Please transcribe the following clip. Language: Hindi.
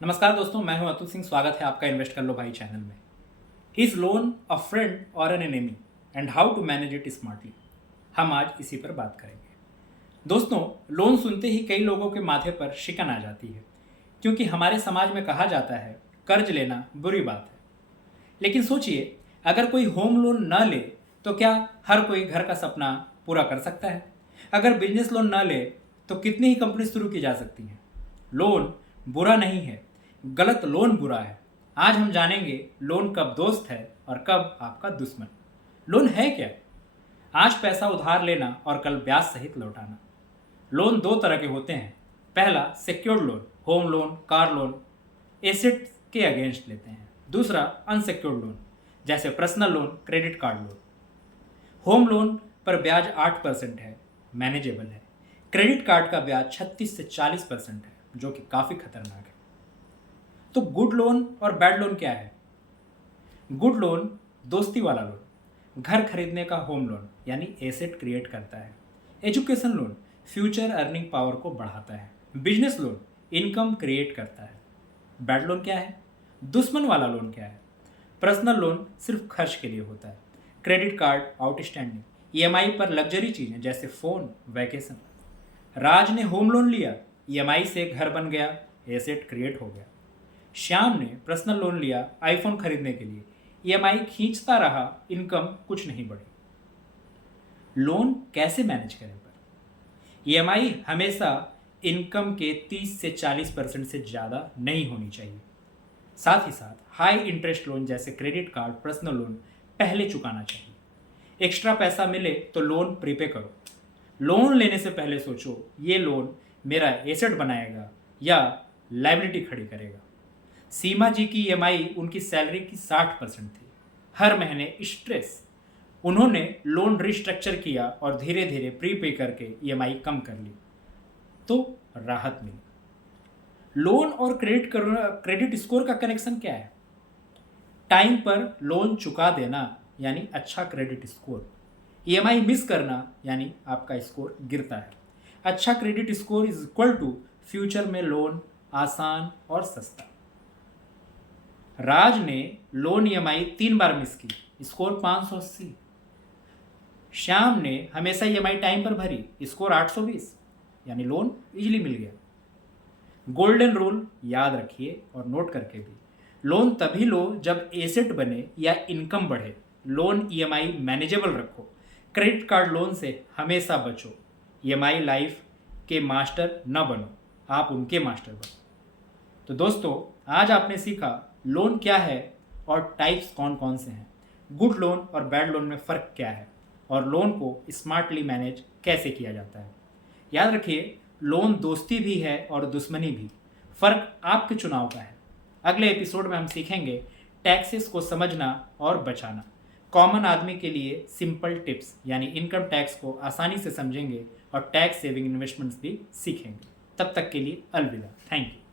नमस्कार दोस्तों, मैं हूं अतुल सिंह। स्वागत है आपका इन्वेस्ट कर लो भाई चैनल में। इज लोन अ फ्रेंड और an enemy and how to manage it smartly. हम आज इसी पर बात करेंगे। दोस्तों, लोन सुनते ही कई लोगों के माथे पर शिकन आ जाती है, क्योंकि हमारे समाज में कहा जाता है कर्ज लेना बुरी बात है। लेकिन सोचिए, अगर कोई होम लोन न ले तो क्या हर कोई घर का सपना पूरा कर सकता है? अगर बिजनेस लोन न ले तो कितनी ही कंपनी शुरू की जा सकती हैं। लोन बुरा नहीं है, गलत लोन बुरा है। आज हम जानेंगे लोन कब दोस्त है और कब आपका दुश्मन। लोन है क्या? आज पैसा उधार लेना और कल ब्याज सहित लौटाना। लोन दो तरह के होते हैं। पहला secured loan, home loan, car loan, asset के अगेंस्ट लेते हैं। दूसरा अनसिक्योर्ड लोन, जैसे personal loan, credit card loan. Home loan पर ब्याज 8% है, मैनेजेबल है। क्रेडिट कार्ड का ब्याज 36 से 40% है, जो कि काफ़ी खतरनाक है। तो गुड लोन और बैड लोन क्या है? गुड लोन दोस्ती वाला लोन, घर खरीदने का होम लोन यानी एसेट क्रिएट करता है। Education loan future earning power को बढ़ाता है। बिजनेस लोन इनकम क्रिएट करता है। बैड लोन क्या है? दुश्मन वाला लोन क्या है? पर्सनल लोन सिर्फ खर्च के लिए होता है। क्रेडिट कार्ड आउटस्टैंडिंग, ईएमआई पर लग्जरी चीज़ें जैसे फ़ोन, वैकेशन। राज ने होम लोन लिया, ईएमआई से घर बन गया, एसेट क्रिएट हो गया। श्याम ने पर्सनल लोन लिया आईफोन खरीदने के लिए, ईएमआई खींचता रहा, इनकम कुछ नहीं बढ़ी। लोन कैसे मैनेज करें? पर ईएमआई हमेशा इनकम के 30 से 40% से ज़्यादा नहीं होनी चाहिए। साथ ही साथ हाई इंटरेस्ट लोन जैसे क्रेडिट कार्ड, पर्सनल लोन पहले चुकाना चाहिए। एक्स्ट्रा पैसा मिले तो लोन प्रीपे करो। लोन लेने से पहले सोचो, ये लोन मेरा एसेट बनाएगा या लाइबिलिटी खड़ी करेगा। सीमा जी की ईएमआई उनकी सैलरी की 60% थी। हर महीने स्ट्रेस। उन्होंने लोन रिस्ट्रक्चर किया और धीरे धीरे प्रीपे करके ईएमआई कम कर ली, तो राहत मिली। लोन और क्रेडिट स्कोर का कनेक्शन क्या है? टाइम पर लोन चुका देना यानी अच्छा क्रेडिट स्कोर। ईएमआई मिस करना यानी आपका स्कोर गिरता है। अच्छा credit score is equal to future में लोन आसान और सस्ता। राज ने लोन ईएमआई 3 बार मिस की, स्कोर 580। श्याम ने हमेशा ईएमआई टाइम पर भरी, स्कोर 820, यानी लोन इजीली मिल गया। गोल्डन रूल याद रखिए और नोट करके भी। लोन तभी लो जब एसेट बने या इनकम बढ़े। लोन ईएमआई मैनेजेबल रखो। क्रेडिट कार्ड लोन से हमेशा बचो। ईएमआई लाइफ के मास्टर न बनो, आप उनके मास्टर बनो। तो दोस्तों, आज आपने सीखा लोन क्या है और टाइप्स कौन कौन से हैं, गुड लोन और बैड लोन में फ़र्क क्या है, और लोन को स्मार्टली मैनेज कैसे किया जाता है। याद रखिए, लोन दोस्ती भी है और दुश्मनी भी। फ़र्क आपके चुनाव का है। अगले एपिसोड में हम सीखेंगे टैक्सेस को समझना और बचाना। कॉमन आदमी के लिए सिंपल टिप्स यानी इनकम टैक्स को आसानी से समझेंगे और टैक्स सेविंग इन्वेस्टमेंट्स भी सीखेंगे। तब तक के लिए अलविदा। Thank you.